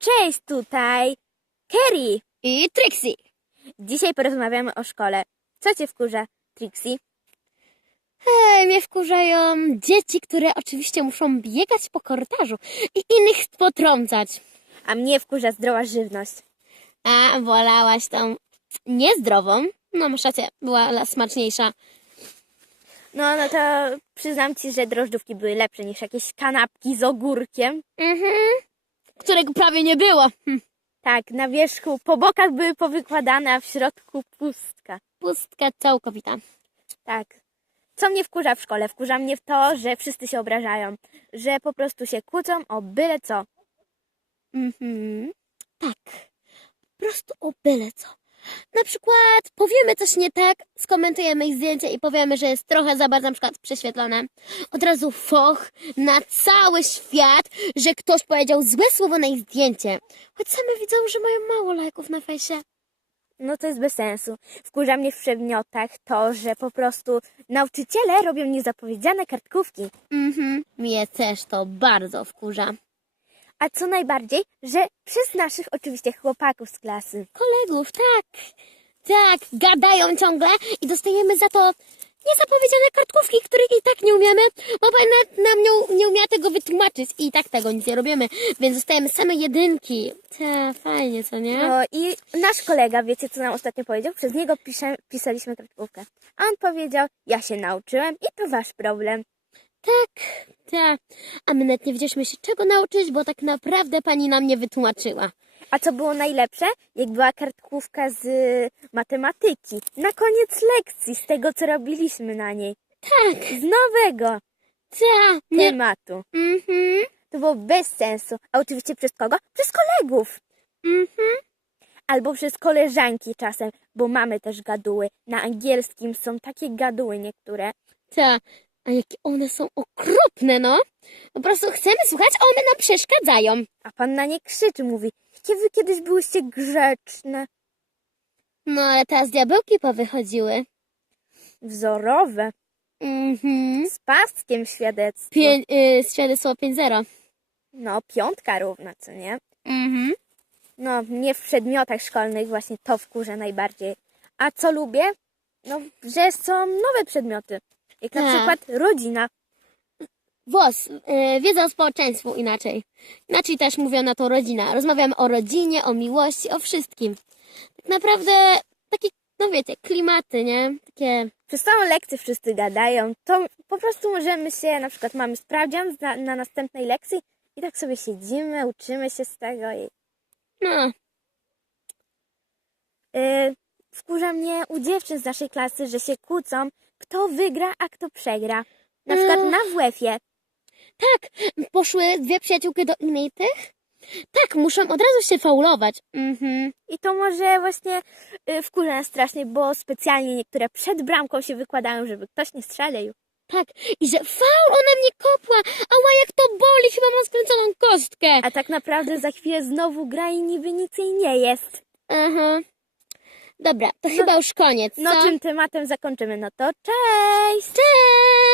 Cześć, tutaj Kerry. I Trixie. Dzisiaj porozmawiamy o szkole. Co cię wkurza, Trixie? Hej, mnie wkurzają dzieci, które oczywiście muszą biegać po korytarzu i innych potrącać. A mnie wkurza zdrowa żywność. A wolałaś tą niezdrową? No, masz rację, była smaczniejsza. No, no to przyznam ci, że drożdżówki były lepsze niż jakieś kanapki z ogórkiem. Mhm. Którego prawie nie było. Hm. Tak, na wierzchu po bokach były powykładane, a w środku pustka. Pustka całkowita. Tak. Co mnie wkurza w szkole? Wkurza mnie w to, że wszyscy się obrażają. Że po prostu się kłócą o byle co. Mhm. Tak. Po prostu o byle co. Na przykład powiemy coś nie tak, skomentujemy ich zdjęcie i powiemy, że jest trochę za bardzo na przykład prześwietlone. Od razu foch na cały świat, że ktoś powiedział złe słowo na ich zdjęcie. Choć same widzą, że mają mało lajków na fejsie. No to jest bez sensu. Wkurza mnie w przedmiotach to, że po prostu nauczyciele robią niezapowiedziane kartkówki. Mhm. Mnie też to bardzo wkurza. A co najbardziej, że przez naszych oczywiście chłopaków z klasy. Kolegów, tak. Tak, gadają ciągle i dostajemy za to niezapowiedziane kartkówki, których i tak nie umiemy, bo nawet nam nie, nie umiała tego wytłumaczyć i tak tego nic nie robimy, więc dostajemy same jedynki. Ta, fajnie, co nie? No i nasz kolega, wiecie co nam ostatnio powiedział? Przez niego pisze, pisaliśmy kartkówkę. A on powiedział, ja się nauczyłem i to wasz problem. Tak, tak. A my nawet nie wiedzieliśmy się czego nauczyć, bo tak naprawdę pani nam nie wytłumaczyła. A co było najlepsze? Jak była kartkówka z matematyki. Na koniec lekcji, z tego co robiliśmy na niej. Tak, Z nowego tak. Nie. tematu. Mhm, To było bez sensu. A oczywiście przez kogo? Przez kolegów. mhm. Albo przez koleżanki czasem, bo mamy też gaduły. Na angielskim są takie gaduły niektóre. Tak. A jakie one są okropne, no. Po prostu chcemy słuchać, a one nam przeszkadzają. A pan na nie krzyczy, mówi, jakie wy kiedyś byłyście grzeczne, No, ale teraz diabełki powychodziły. wzorowe, Mhm. z paskiem świadectwo. Pię- y, świadectwo 5-0. No, piątka równa, co nie? Mhm. No, mnie w przedmiotach szkolnych właśnie to wkurza najbardziej. A co lubię? No, że są nowe przedmioty. Jak na Tak. przykład rodzina. WOS, y, wiedza o społeczeństwu inaczej. Inaczej też mówiona to rodzina. Rozmawiamy o rodzinie, o miłości, o wszystkim. Tak naprawdę takie, no wiecie, klimaty, nie? Takie, Przez całą lekcję wszyscy gadają, to po prostu możemy się, na przykład mamy sprawdzian na, na następnej lekcji i tak sobie siedzimy, uczymy się z tego i no, Yy, wkurza mnie u dziewczyn z naszej klasy, że się kłócą, kto wygra, a kto przegra. Na przykład Mm. na WF-ie. tak, poszły dwie przyjaciółki do innej tych. Tak, muszą od razu się faulować. Mhm. I to może właśnie yy, wkurza nas strasznie, bo specjalnie niektóre przed bramką się wykładają, żeby ktoś nie strzelił. Tak, i że faul, ona mnie kopła. Ała, jak to boli, chyba mam skręconą kostkę. A tak naprawdę za chwilę znowu gra i niby nic jej nie jest. Aha. Dobra, to chyba już koniec, co? No tym tematem zakończymy. No to cześć! Cześć!